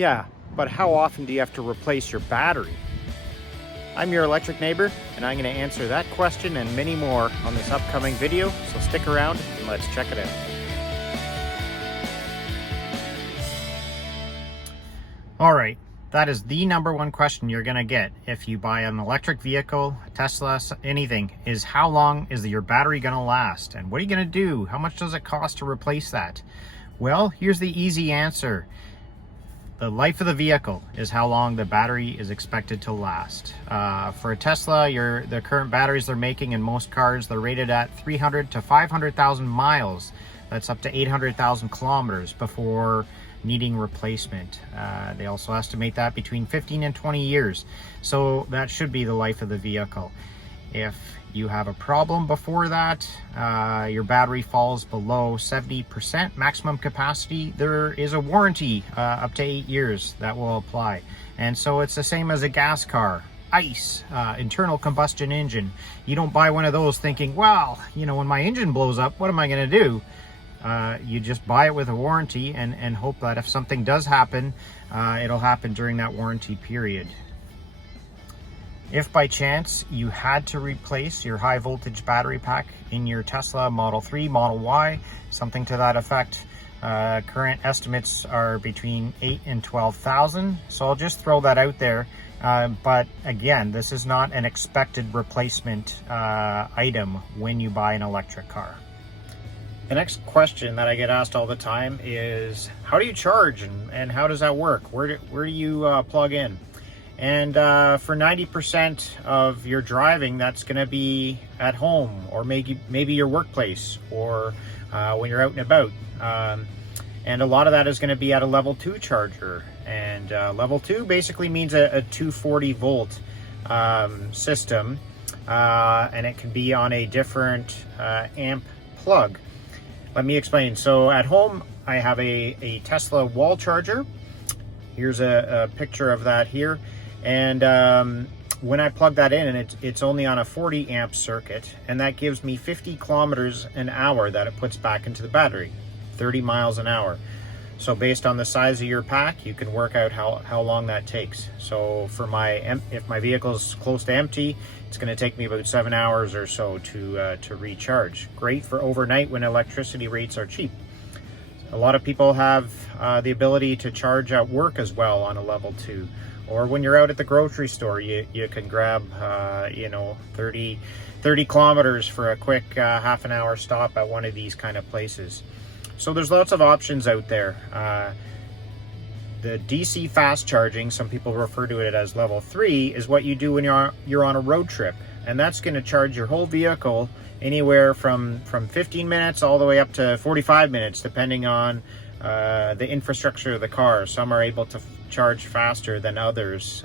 Yeah, but how often do you have to replace your battery? I'm your electric neighbor, and I'm going to answer that question and many more on this upcoming video, so stick around and let's check it out. All right, that is the number one question you're going to get if you buy an electric vehicle, a Tesla, anything, is how long is your battery going to last? And what are you going to do? How much does it cost to replace that? Well, here's the easy answer. The life of the vehicle is how long the battery is expected to last. For a Tesla, the current batteries they're making in most cars, they're rated at 300 to 500,000 miles. That's up to 800,000 kilometers before needing replacement. They also estimate that between 15 and 20 years. So that should be the life of the vehicle. If you have a problem before that, your battery falls below 70% maximum capacity, there is a warranty up to 8 years that will apply. And so it's the same as a gas car. ICE, internal combustion engine. You don't buy one of those thinking, well, when my engine blows up, what am I going to do? You just buy it with a warranty and hope that if something does happen, it'll happen during that warranty period. If by chance you had to replace your high voltage battery pack in your Tesla Model 3, Model Y, something to that effect, current estimates are between 8 and 12,000. So I'll just throw that out there. But again, this is not an expected replacement item when you buy an electric car. The next question that I get asked all the time is, how do you charge and how does that work? Where do you plug in? And for 90% of your driving, that's going to be at home or maybe your workplace or when you're out and about. And a lot of that is going to be at a level 2 charger. And level 2 basically means a 240 volt system. And it can be on a different amp plug. Let me explain. So at home, I have a Tesla wall charger. Here's a picture of that here. And when I plug that in, and it's only on a 40 amp circuit, and that gives me 50 kilometers an hour that it puts back into the battery, 30 miles an hour. So based on the size of your pack, you can work out how long that takes. So for if my vehicle's close to empty, it's going to take me about 7 hours or so to recharge. Great for overnight when electricity rates are cheap. A lot of people have the ability to charge at work as well on a level 2. Or when you're out at the grocery store, you can grab, 30 kilometers for a quick half an hour stop at one of these kind of places. So there's lots of options out there. The DC fast charging, some people refer to it as level 3, is what you do when you're on a road trip. And that's going to charge your whole vehicle anywhere from 15 minutes all the way up to 45 minutes, depending on the infrastructure of the car. Some are able to charge faster than others,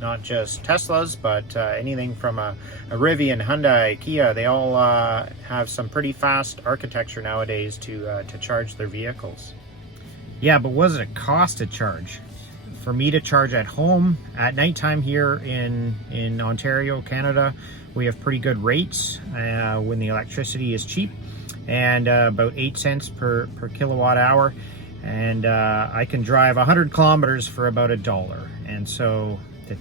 not just Teslas, but anything from a Rivian, Hyundai, Kia. They all have some pretty fast architecture nowadays to charge their vehicles. Yeah, but what does it cost to charge? For me to charge at home at nighttime here in Ontario, Canada, we have pretty good rates when the electricity is cheap, and about 8 cents per kilowatt hour. And I can drive 100 kilometers for about $1. And so to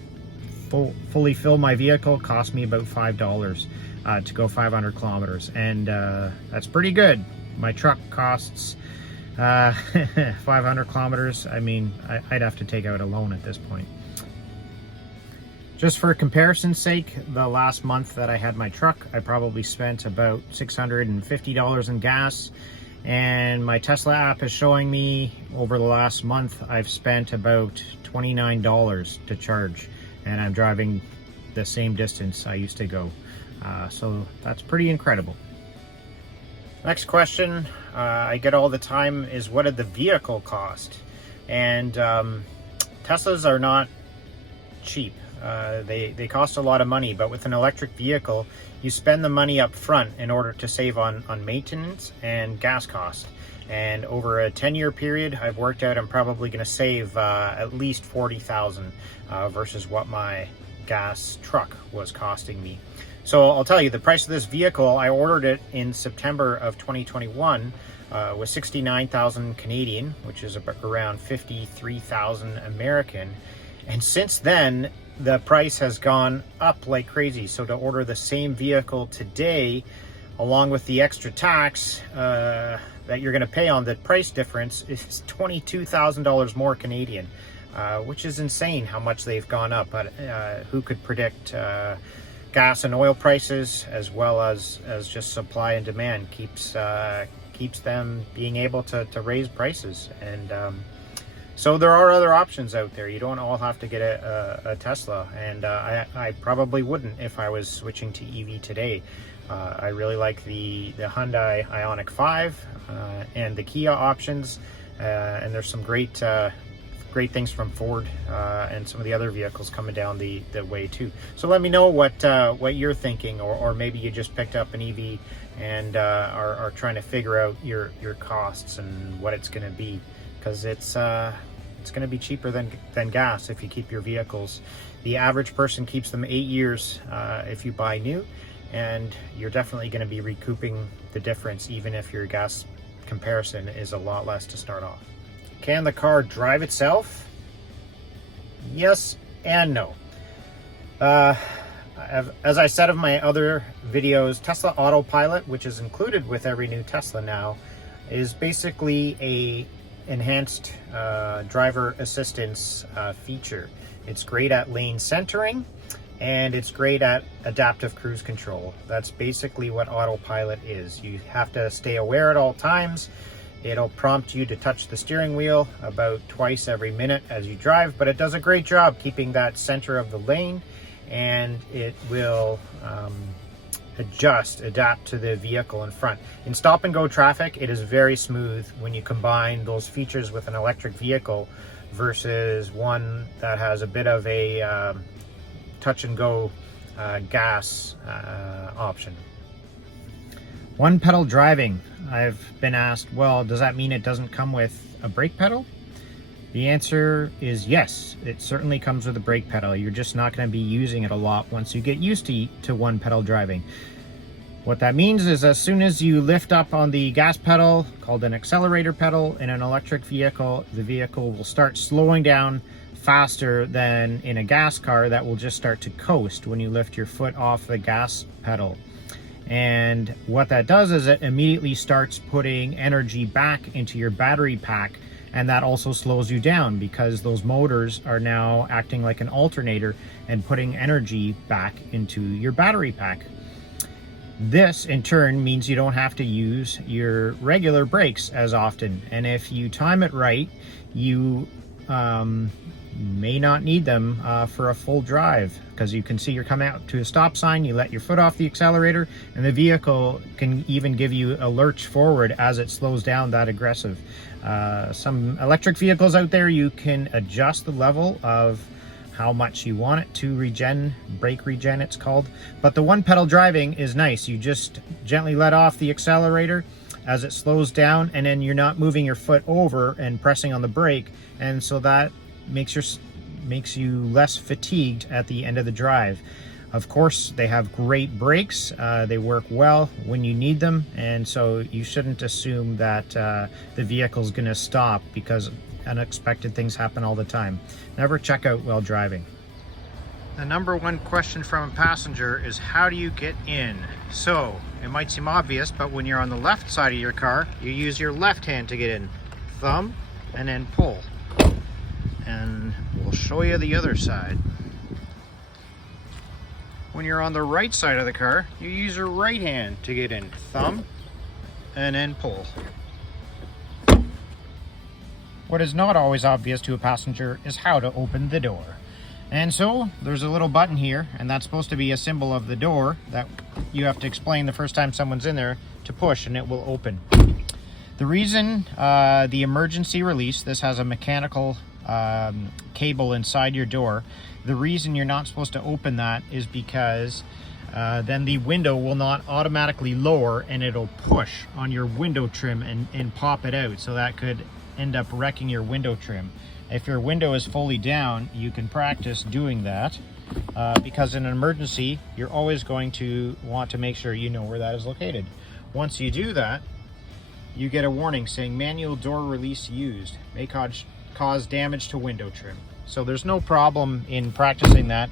fully fill my vehicle cost me about $5 to go 500 kilometers. And that's pretty good. My truck costs 500 kilometers. I mean, I'd have to take out a loan at this point. Just for comparison's sake, the last month that I had my truck, I probably spent about $650 in gas. And my Tesla app is showing me over the last month, I've spent about $29 to charge. And I'm driving the same distance I used to go. So that's pretty incredible. Next question I get all the time is, what did the vehicle cost? And Teslas are not cheap. They cost a lot of money, but with an electric vehicle, you spend the money up front in order to save on maintenance and gas costs. And over a 10-year period, I've worked out I'm probably going to save at least $40,000 versus what my gas truck was costing me. So I'll tell you, the price of this vehicle, I ordered it in September of 2021 was 69,000 Canadian, which is around 53,000 American. And since then, the price has gone up like crazy. So to order the same vehicle today, along with the extra tax that you're going to pay on the price difference, is $22,000 more Canadian, which is insane how much they've gone up. But who could predict gas and oil prices, as well as just supply and demand keeps them being able to raise prices. And so there are other options out there. You don't all have to get a Tesla, and I probably wouldn't if I was switching to EV today. I really like the Hyundai Ioniq 5 and the Kia options, and there's some great things from Ford and some of the other vehicles coming down the way too. So let me know what you're thinking, or maybe you just picked up an EV and are trying to figure out your costs and what it's going to be, because it's going to be cheaper than gas if you keep your vehicles. The average person keeps them 8 years if you buy new, and you're definitely going to be recouping the difference, even if your gas comparison is a lot less to start off. Can the car drive itself? Yes and no. As I said in my other videos, Tesla Autopilot, which is included with every new Tesla now, is basically a enhanced driver assistance feature. It's great at lane centering, and it's great at adaptive cruise control. That's basically what Autopilot is. You have to stay aware at all times. It'll prompt you to touch the steering wheel about twice every minute as you drive, but it does a great job keeping that center of the lane, and it will adapt to the vehicle in front. In stop and go traffic, it is very smooth when you combine those features with an electric vehicle versus one that has a bit of a touch and go gas option. One pedal driving. I've been asked, well, does that mean it doesn't come with a brake pedal? The answer is yes, it certainly comes with a brake pedal. You're just not going to be using it a lot once you get used to one pedal driving. What that means is as soon as you lift up on the gas pedal, called an accelerator pedal, in an electric vehicle, the vehicle will start slowing down faster than in a gas car that will just start to coast when you lift your foot off the gas pedal. And what that does is it immediately starts putting energy back into your battery pack, and that also slows you down because those motors are now acting like an alternator and putting energy back into your battery pack. This in turn means you don't have to use your regular brakes as often, and if you time it right, you may not need them for a full drive, because you can see you're coming out to a stop sign, you let your foot off the accelerator, and the vehicle can even give you a lurch forward as it slows down that aggressive. Some electric vehicles out there, you can adjust the level of how much you want it to regen, brake regen it's called, but the one pedal driving is nice. You just gently let off the accelerator as it slows down, and then you're not moving your foot over and pressing on the brake, and so that makes you less fatigued at the end of the drive. Of course, they have great brakes. They work well when you need them, and so you shouldn't assume that the vehicle's going to stop, because unexpected things happen all the time. Never check out while driving. The number one question from a passenger is, how do you get in? So it might seem obvious, but when you're on the left side of your car, you use your left hand to get in. Thumb and then pull. And we'll show you the other side. When you're on the right side of the car, you use your right hand to get in. Thumb and then pull. What is not always obvious to a passenger is how to open the door. And so there's a little button here, and that's supposed to be a symbol of the door that you have to explain the first time someone's in there to push, and it will open. The reason the emergency release, this has a mechanical cable inside your door. The reason you're not supposed to open that is because then the window will not automatically lower, and it'll push on your window trim and pop it out. So that could end up wrecking your window trim. If your window is fully down, you can practice doing that because in an emergency, you're always going to want to make sure you know where that is located. Once you do that, you get a warning saying manual door release used, may cause damage to window trim. So there's no problem in practicing that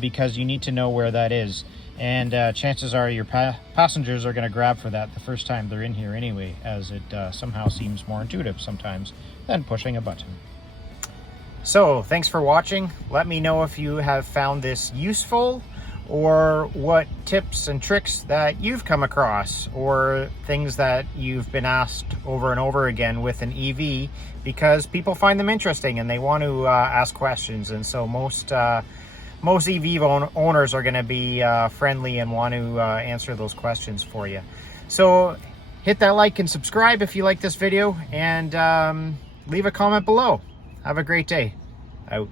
because you need to know where that is. And chances are your passengers are going to grab for that the first time they're in here anyway, as it somehow seems more intuitive sometimes than pushing a button. So thanks for watching. Let me know if you have found this useful, or what tips and tricks that you've come across, or things that you've been asked over and over again with an EV, because people find them interesting and they want to ask questions. And so most EV owners are going to be friendly and want to answer those questions for you. So hit that like and subscribe if you like this video, and leave a comment below. Have a great day. Out.